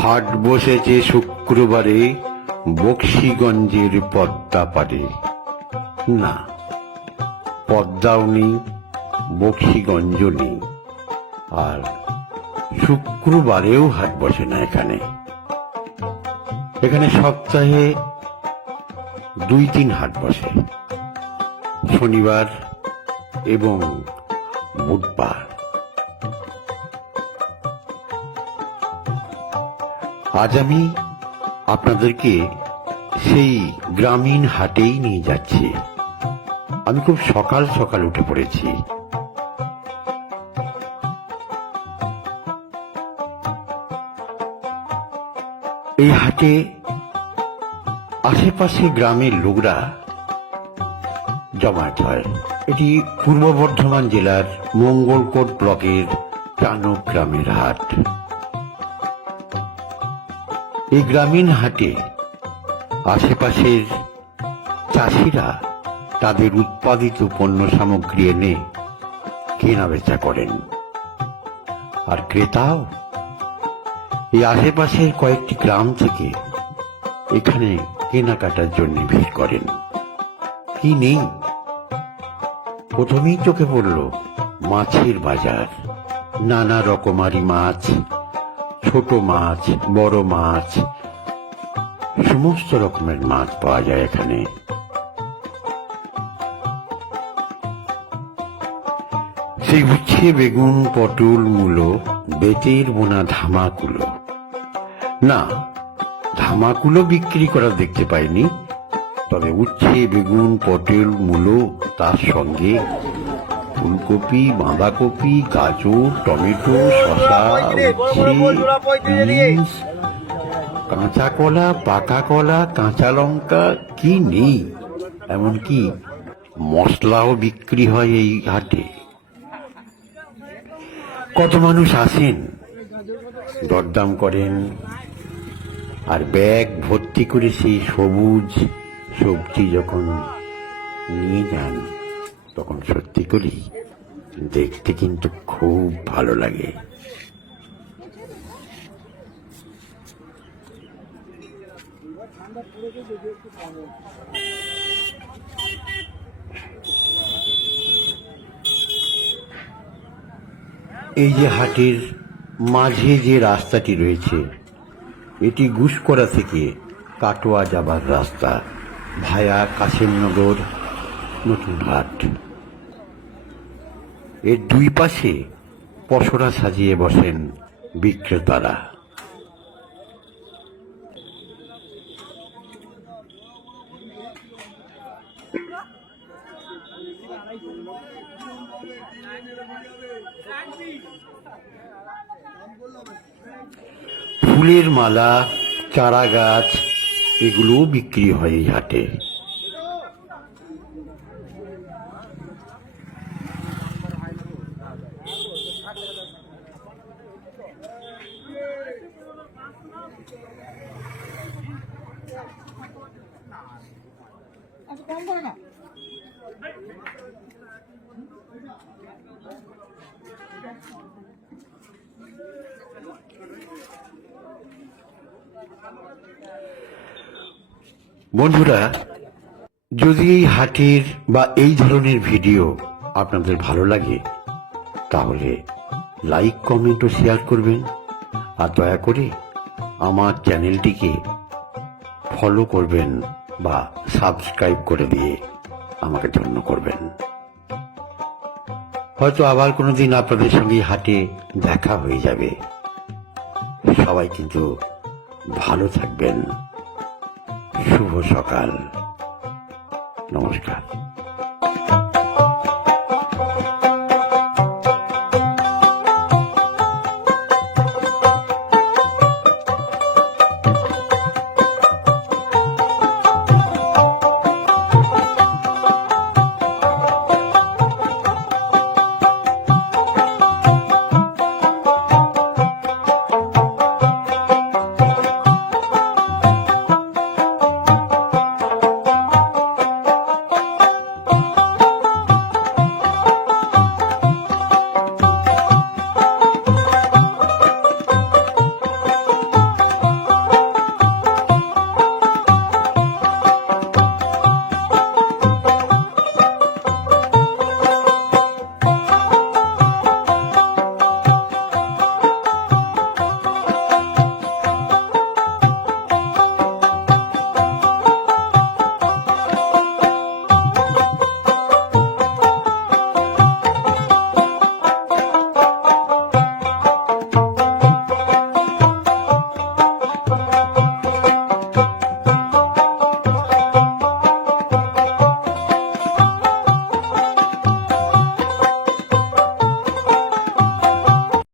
হাট বসেছে শুক্রবারে বক্সিগঞ্জের পদ্মা পাড়ে। না, পদ্মাও নেই, বক্সিগঞ্জ নেই, আর শুক্রবারেও হাট বসে না এখানে। এখানে সপ্তাহে 2-3 হাট বসে, শনিবার এবং বুধবার। আজ আমি আপনাদেরকে সেই গ্রামীণ হাটেই নিয়ে যাচ্ছি। আমি খুব সকাল সকাল উঠে পড়েছি। এই হাটে আশেপাশে গ্রামের লোকরা জমায়েত হয়। এটি পূর্ব বর্ধমান জেলার মঙ্গলকোট ব্লকের চানক গ্রামের হাট। এই গ্রামীণ হাটে আশেপাশের চাষিরা তাদের উৎপাদিত পণ্য সামগ্রী এনে কেনা বেচা করেন, আর ক্রেতাও এই আশেপাশের কয়েকটি গ্রাম থেকে এখানে কেনাকাটার জন্য ভিড় করেন। কি নেই? প্রথমেই চোখে পড়ল মাছের বাজার। নানা রকমারি মাছ, ছোট মাছ, বড় মাছ, সমস্ত রকমের মাছ পাওয়া যায় এখানে। সেই উচ্ছে, বেগুন, পটল, মূলো, বেতের বোনা ধামাকুলো। না, ধামাকুলো বিক্রি করা দেখতে পাইনি, তবে উচ্ছে, বেগুন, পটল, মূলো, তার সঙ্গে ফুলকপি, বাঁধাকপি, গাজর, টমেটো, শসা, উচ্ছে, বিনস, কাঁচা কলা, পাকা কলা, কাঁচা লঙ্কা, কি নেই? এমনকি মশলাও বিক্রি হয় এই হাটে। কত মানুষ আসেন, দরদাম করেন, আর ব্যাগ ভর্তি করে সেই সবুজ সবজি যখন নিয়ে যান, তখন সত্যি করেই দেখতে কিন্তু খুব ভালো লাগে। এই যে হাটের মাঝে যে রাস্তাটি রয়েছে, এটি গুসকরা থেকে কাটোয়া যাবার রাস্তা, ভায়া কাশিমনগর নতুন হাট। এর দুই পাশে পসরা সাজিয়ে বসেন বিক্রেতারা। ফুলের মালা, চারা গাছ, এগুলোও বিক্রি হয় এই হাটে। বন্ধুরা, যদি এই হাটের বা এই ধরনের ভিডিও আপনাদের ভালো লাগে, তাহলে লাইক, কমেন্ট ও শেয়ার করবেন, আর দয়া করে আমার চ্যানেলটিকে ফলো করবেন বা সাবস্ক্রাইব করে দিয়ে আমাকে ধন্য করবেন। হয়তো আবার কোনোদিন আপনাদের সঙ্গে হাটে দেখা হয়ে যাবে। সবাই কিন্তু ভালো থাকবেন। শুভ সকাল। নমস্কার।